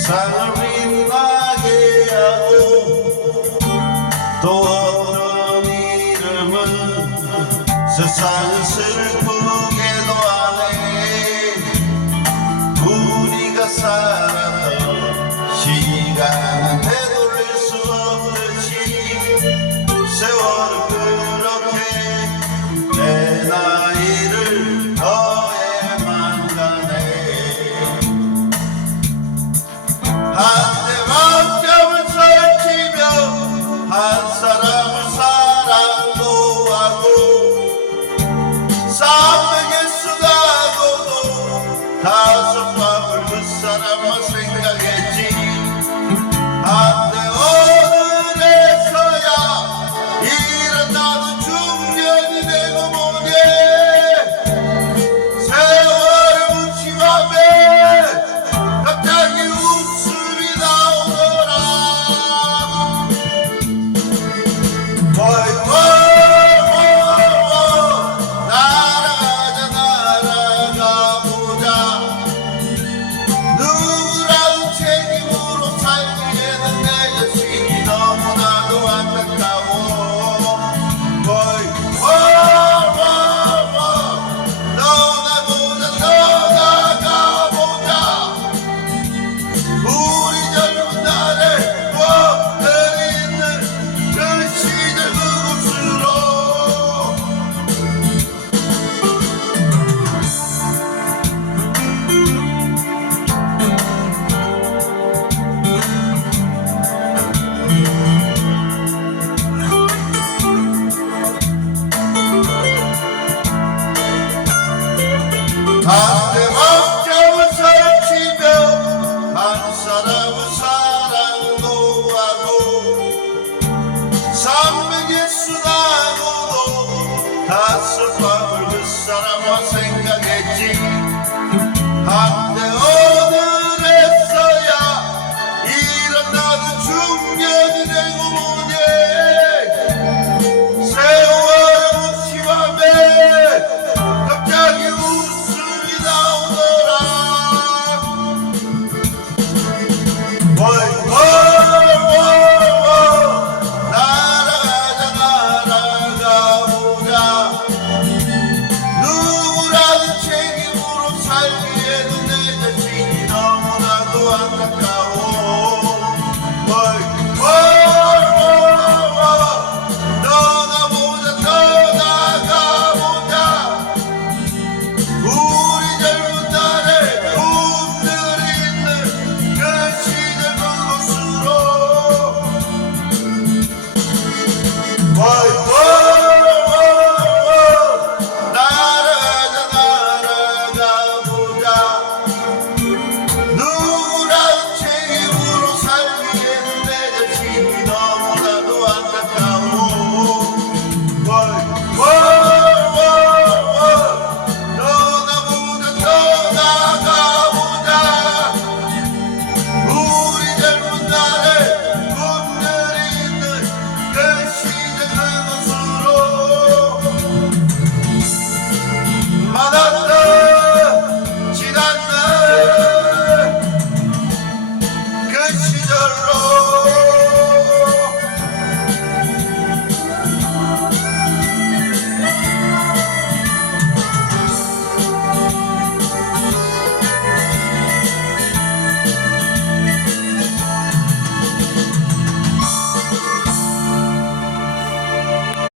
세상을 빛나게 하고 또 어떤 이름은 세상을 슬프게도 하네. 우리가 살았던 시간은 되도 House of Power, Sarama Singha. 다섯 밤을 그 사람과 생각했지? 한때 al.